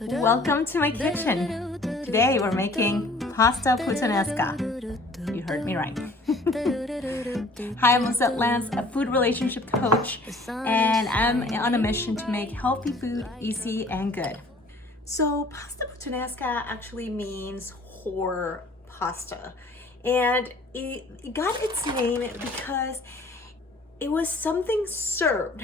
Welcome to my kitchen. Today we're making pasta puttanesca. You heard me right. Hi, I'm Lisette Lance, a food relationship coach, and I'm on a mission to make healthy food easy and good. So pasta puttanesca actually means whore pasta, and it got its name because it was something served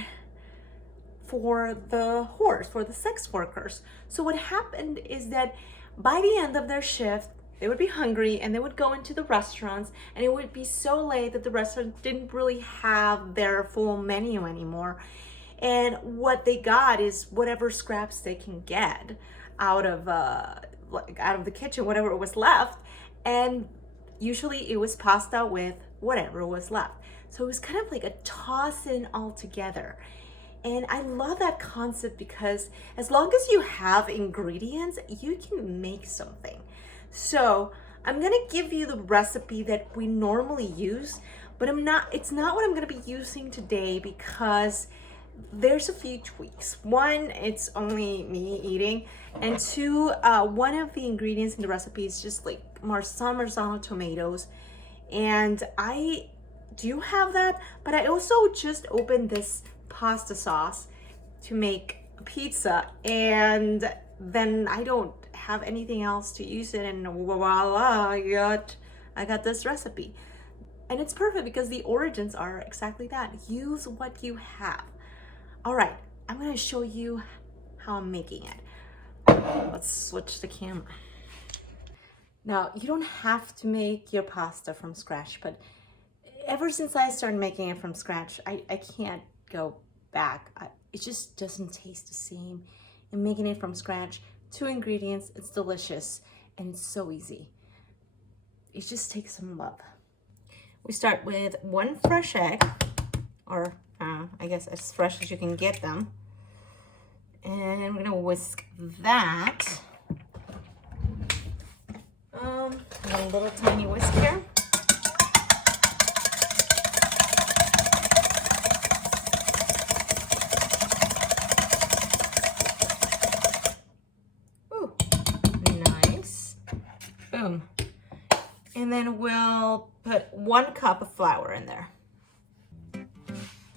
for the whores, for the sex workers. So what happened is that by the end of their shift, they would be hungry and they would go into the restaurants, and it would be so late that the restaurant didn't really have their full menu anymore. And what they got is whatever scraps they can get out of the kitchen, whatever was left. And usually it was pasta with whatever was left. So it was kind of like a toss in all together. And I love that concept because as long as you have ingredients, you can make something. So I'm gonna give you the recipe that we normally use, but it's not what I'm gonna be using today because there's a few tweaks. One, it's only me eating, and two, one of the ingredients in the recipe is just like San Marzano tomatoes, and I do have that, but I also just opened this pasta sauce to make a pizza, and then I don't have anything else to use it, and voila, I got this recipe. And it's perfect because the origins are exactly that. Use what you have. All right, I'm gonna show you how I'm making it. Let's switch the camera. Now, you don't have to make your pasta from scratch, but ever since I started making it from scratch, I can't go back. It just doesn't taste the same. And making it from scratch, 2 ingredients, it's delicious, and it's so easy. It just takes some love. We start with 1 fresh egg, or I guess as fresh as you can get them. And we're gonna whisk that. A little tiny whisk here. Ooh, nice. Boom. And then we'll put 1 cup of flour in there.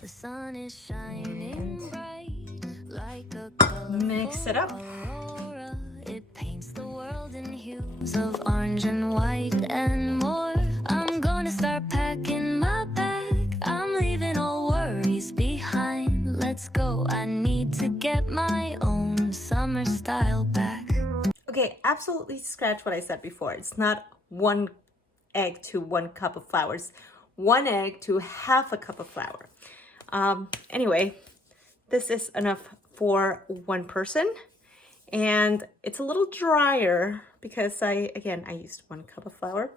The sun is shining bright like a colorful Mix it up. aurora. It paints the world in hues of orange and white and more. I'm gonna start packing my bag. I'm leaving all worries behind. Let's go. I need to get my own summer style back. Okay, absolutely scratch what I said before. It's not 1 egg to 1 cup of flour. It's 1 egg to half a cup of flour. Anyway, this is enough for 1 person, and it's a little drier because I used 1 cup of flour.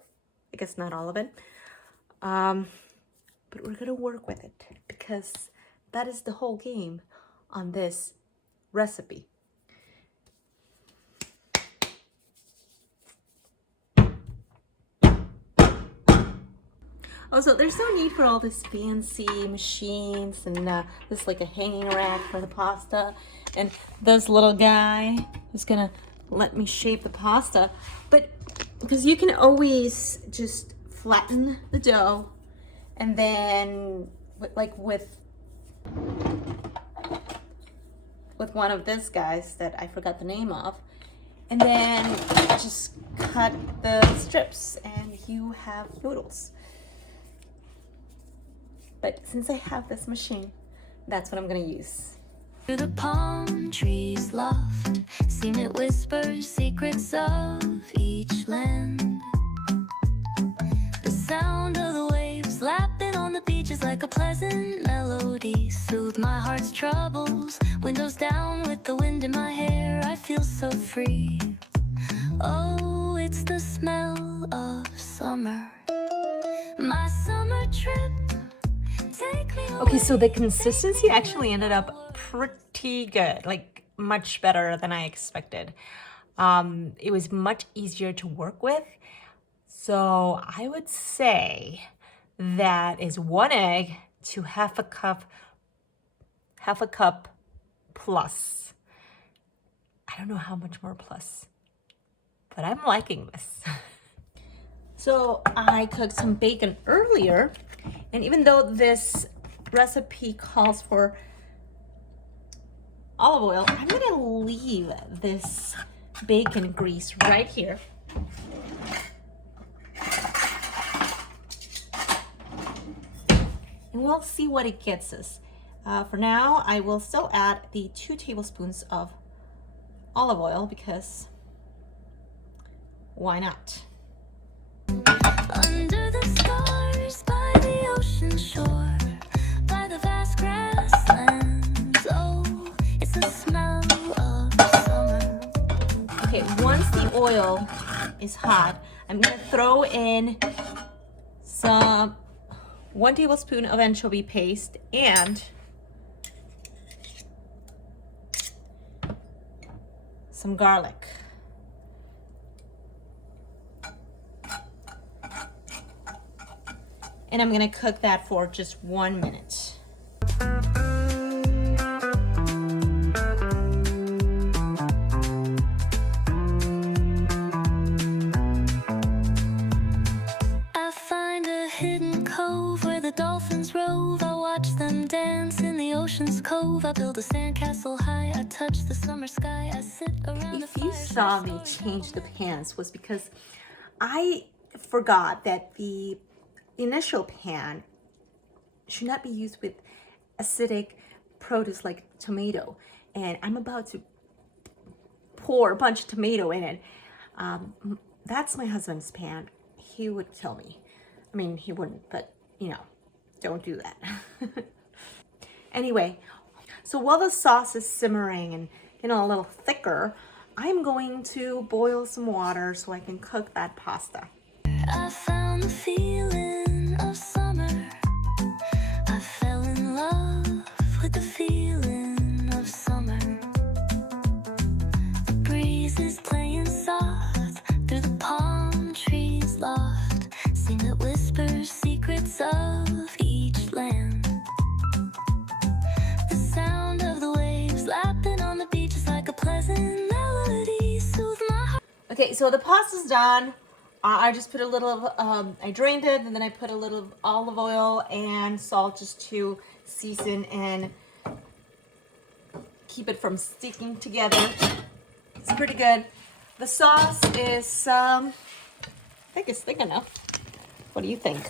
I guess not all of it, but we're gonna work with it because that is the whole game on this recipe. Also, there's no need for all this fancy machines and this like a hanging rack for the pasta, and this little guy who's gonna let me shape the pasta. But because you can always just flatten the dough, and then with one of these guys that I forgot the name of, and then just cut the strips, and you have noodles. But since I have this machine, that's what I'm gonna use. Through the palm trees loft, seen it whisper secrets of each land. The sound of the waves lapping on the beach is like a pleasant melody. Soothe my heart's troubles. Windows down with the wind in my hair. I feel so free. Oh, it's the smell of summer. My summer trip. Okay, so the consistency actually ended up pretty good, like much better than I expected. It was much easier to work with. So I would say that is 1 egg to half a cup plus. I don't know how much more plus, but I'm liking this. So I cooked some bacon earlier, and even though this recipe calls for olive oil, I'm gonna leave this bacon grease right here. And we'll see what it gets us. For now, I will still add the 2 tablespoons of olive oil because why not? Under the stars, by the ocean shore, by the vast grasslands, oh, it's the smell of summer. Okay, once the oil is hot, I'm gonna throw in some 1 tablespoon of anchovy paste and some garlic. And I'm gonna cook that for just 1 minute. I find a hidden cove where the dolphins rove. I watch them dance in the ocean's cove. I build a sandcastle high. I touch the summer sky. I sit around the If you fire. saw me change the pans was because I forgot that the initial pan should not be used with acidic produce like tomato, and I'm about to pour a bunch of tomato in it. That's my husband's pan. He would kill me. I mean, he wouldn't, but you know, don't do that. Anyway, so while the sauce is simmering and getting a little thicker, I'm going to boil some water so I can cook that pasta. I found the feeling of summer. I fell in love with the feeling of summer. The breeze is playing soft through the palm trees loft. Sing that whispers secrets of each land. The sound of the waves lapping on the beach is like a pleasant melody. Soothe my heart. Okay, so the pasta's done. I just put a little of, I drained it, and then I put a little olive oil and salt just to season and keep it from sticking together. It's pretty good. The sauce is, I think it's thick enough. What do you think?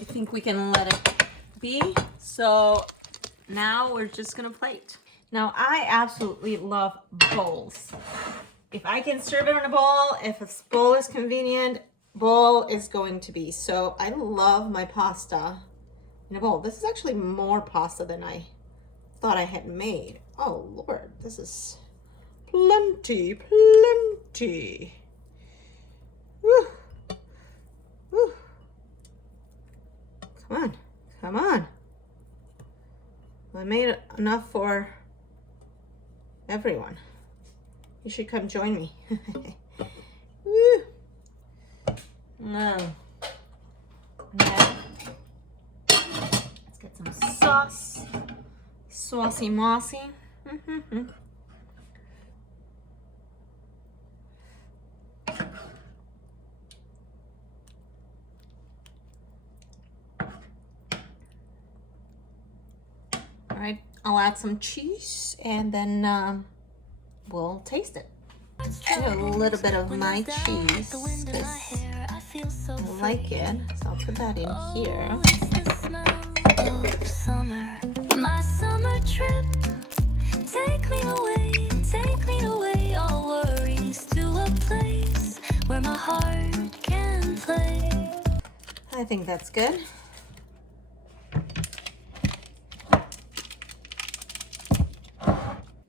I think we can let it be. So now we're just gonna plate. Now, I absolutely love bowls. If I can serve it in a bowl, if a bowl is convenient, bowl is going to be. So I love my pasta in a bowl. This is actually more pasta than I thought I had made. Oh, Lord, this is plenty, plenty. Woo. Woo. Come on, come on. I made enough for everyone. You should come join me. Woo. No. Now, let's get some sauce. Saucy mossy. All right, I'll add some cheese and then we'll taste it. A little bit of my cheese because I like it, so I'll put that in here. Summer, my summer trip. Take me away, all worries to a place where my heart can play. I think that's good.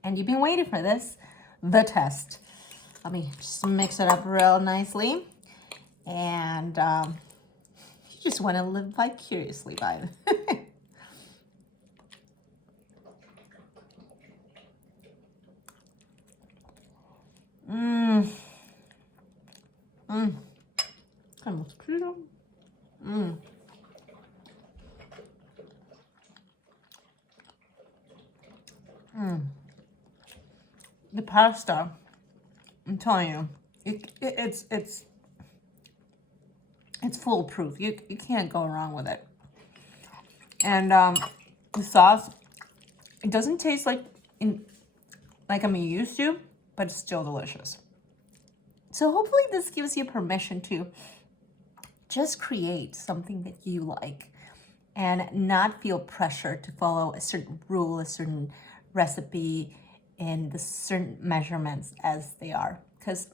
And you've been waiting for this, the test. Let me just mix it up real nicely. And you just want to live vicariously by it. The pasta, I'm telling you, it's foolproof. You can't go wrong with it. And the sauce, it doesn't taste like I'm used to, but it's still delicious. So hopefully this gives you permission to just create something that you like and not feel pressure to follow a certain rule, a certain recipe, and the certain measurements as they are. Because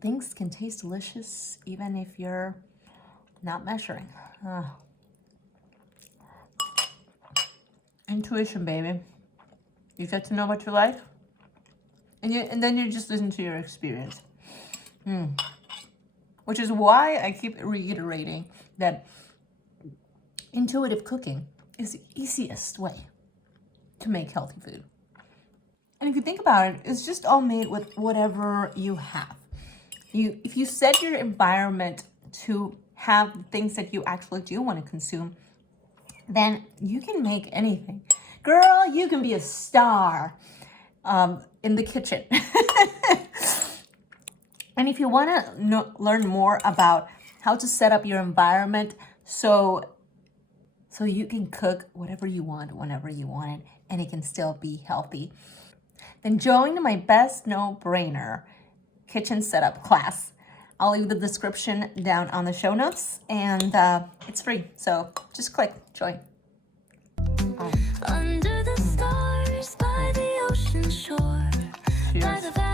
things can taste delicious even if you're not measuring. Intuition, baby. You get to know what you like, and then you just listen to your experience. Which is why I keep reiterating that intuitive cooking is the easiest way to make healthy food. And if you think about it, it's just all made with whatever you have. If you set your environment to have the things that you actually do want to consume, then you can make anything. Girl, you can be a star in the kitchen. And if you want to learn more about how to set up your environment so you can cook whatever you want, whenever you want it, and it can still be healthy, then join my best no-brainer kitchen setup class. I'll leave the description down on the show notes, and it's free. So just click join. Under the stars by the ocean shore. Cheers.